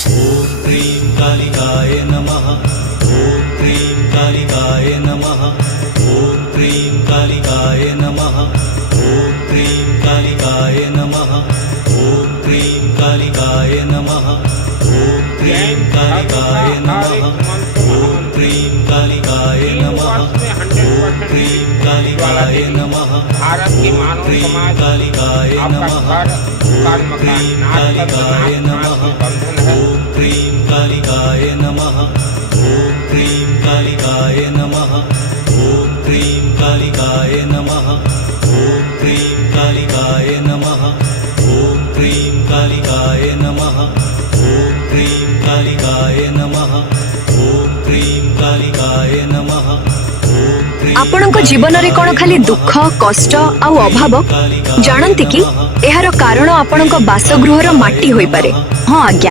ॐ क्रीं कालिकाय नमः। ॐ क्रीं कालिकाय नमः। ॐ क्रीं कालिकाय नमः। ॐ क्रीं कालिकाय नमः। ॐ क्रीं कालिकाय नमः। ॐ क्रीं कालिकाय नमः। ॐ क्रीं कालिकाय नमः। ॐ क्रीं कालिकाय नमः। भारत की मानव क्रीं समाज कालिकाय आपका नमः। घर ॐ क्रीं कालिकाय नमः। बंधन है। ॐ क्रीं कालिकाय नमः। ॐ क्रीं कालिकाय नमः। ॐ क्रीं कालिकाय नमः। ॐ क्रीं कालिकाय नमः। ॐ क्रीं कालिकाय नमः। ॐ क्रीं कालिकाय नमः। ॐ क्रीं कालिकाय नमः। आपणक जीवन रे कोन खाली दुख कष्ट आउ अभाव जानती कि एहार कारण आपणक बासगृहर माटी होई पारे। हाँ आज्ञा।